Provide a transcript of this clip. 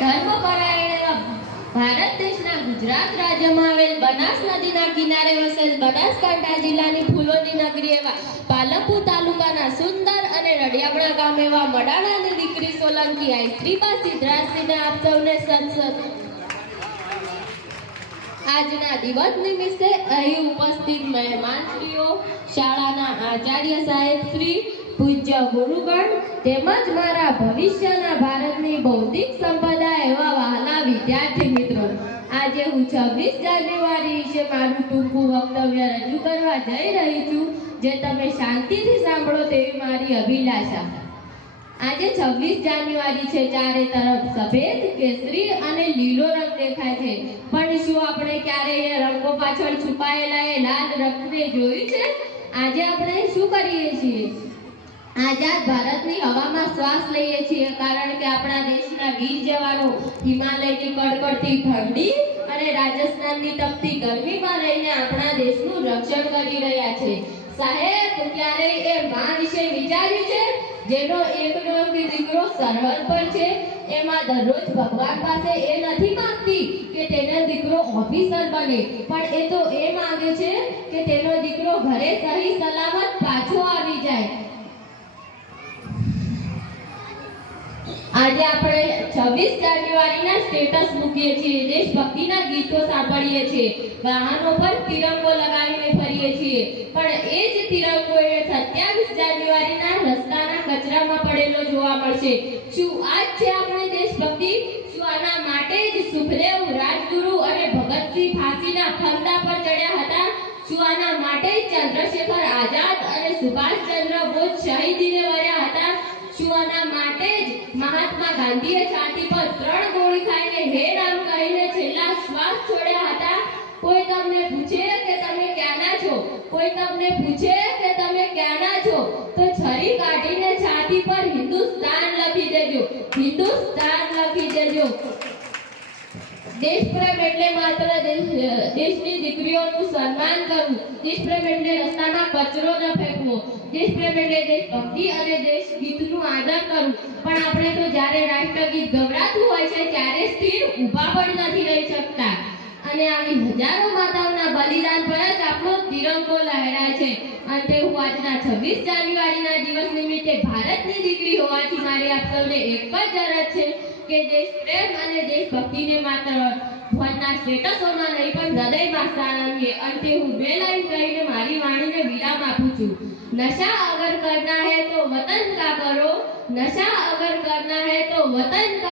ધર્મપરાયણ ભારત દેશના ગુજરાત રાજ્યમાં આવેલ બનાસ નદીના કિનારે વસેલ બનાસકાંઠા જિલ્લાની ફૂલોની નગરી એવા પાલનપુર તાલુકાના સુંદર અને રડિયામણા ગામ એવા મડાણાની દીકરી સોલંકી આઈ શ્રીબા સિદ્ધરાજસિંહને આપ સૌને સત્સંગ આજના દિવસ નિમિત્તે અહીં ઉપસ્થિત મહેમાનશ્રીઓ, શાળાના આચાર્ય સાહેબ શ્રી, પૂજ્ય ગુરુગણ તેમજ મારા ભવિષ્યના ભારતની બૌદ્ધિક સંપદા એવા વહાલા વિદ્યાર્થી મિત્રો, આજે હું 26 જાન્યુઆરી વિશે મારું ટૂંકું વક્તવ્ય રજૂ કરવા જઈ રહી છું, જે તમે શાંતિથી સાંભળો તેવી મારી અભિલાષા. આજે 26 જાન્યુઆરી છે. ચારે તરફ સફેદ, કેસરી અને લીલો રંગ દેખાય છે, પણ શું આપણે ક્યારેય એ રંગો પાછળ છુપાયેલા એ લાલ રંગને જોયું છે? આજે આપણે શું કરીએ છીએ? આઝાદ ભારતની હવામાં શ્વાસ લઈએ છીએ, કારણ કે આપણા દેશના વીર જવાનો હિમાલયની કડકડતી ઠંડી અને રાજસ્થાનની તપતી ગરમીમાં રહીને આપણા દેશનું રક્ષણ કરી રહ્યા છે. સાહેબ, ક્યારેય એ માં વિશે વિચાર્યું છે જેનો એકનો દીકરો સરહદ પર છે? એમાં દરરોજ ભગવાન પાસે એ નથી માંગતી કે તેનો દીકરો ઓફિસર બને, પણ એ તો એ માંગે છે કે તેનો દીકરો ઘરે સહી સલામત પાછો આવી જાય. આજે આપણે 26 જાન્યુઆરીના સ્ટેટસ મૂકીએ છીએ, દેશભક્તિના ગીતો સાંભળીએ છીએ, વાહનો પર તિરંગો લગાવીને ફરીએ છીએ, પણ એ જ તિરંગો 27 જાન્યુઆરીના રસ્તાના કચરામાં પડેલો જોવા મળશે. શું આ જ છે આપણી દેશભક્તિ? શું આના માટે જ સુખદેવ, રાજગુરુ અને ભગતસિંહ ફાંસીના ફંદા પર ચડ્યા હતા? શું આના માટે જ ચંદ્રશેખર આઝાદ અને સુભાષચંદ્ર બોઝ શહીદીને વર્યા હતા? શું આના માટે જ મહાત્મા ગાંધીએ છાતી પર 3 ગોળી ખાઈને હે રામ કહીને છેલ્લા શ્વાસ છોડ્યા હતા? કોઈ તમને પૂછે કે તમે ક્યાંના છો, કોઈ તમને પૂછે કે તમે ક્યાંના છો, તો છરી કાઢીને છાતી પર હિન્દુસ્તાન લખી દેજો, હિન્દુસ્તાન લખી દેજો. દેશપ્રેમ એટલે માત્ર દેશની દીકરીઓનું સન્માન કરવું, દેશપ્રેમ એટલે રસ્તામાં કચરો ન ફેંકવો, દેશપ્રેમ એટલે દેશભક્તિ અને દેશગીતનું આદર કરવું. પણ આપણે તો જ્યારે રાષ્ટ્રગીત ગવડાતું હોય છે ત્યારે સ્થિર ઊભા પણ નથી રહી શકતા, અને આવી હજારો માતાઓના બલિદાન પર જ આપણો તિરંગો લહેરાય છે. અંતે હું આજના 26 જાન્યુઆરીના દિવસ નિમિત્તે ભારતની દીકરી હોવાથી મારી આપ સૌને એક જ અરજ છે કે દેશપ્રેમ અને દેશભક્તિને માત્ર ફોનના સ્ટેટસોમાં નહીં પણ હૃદયમાં સાણવીએ. અંતે હું 2 લાઈન કહીને મારી વાણીને વિરામ આપું છું. नशा अगर करना है तो वतन का करो, नशा अगर करना है तो वतन का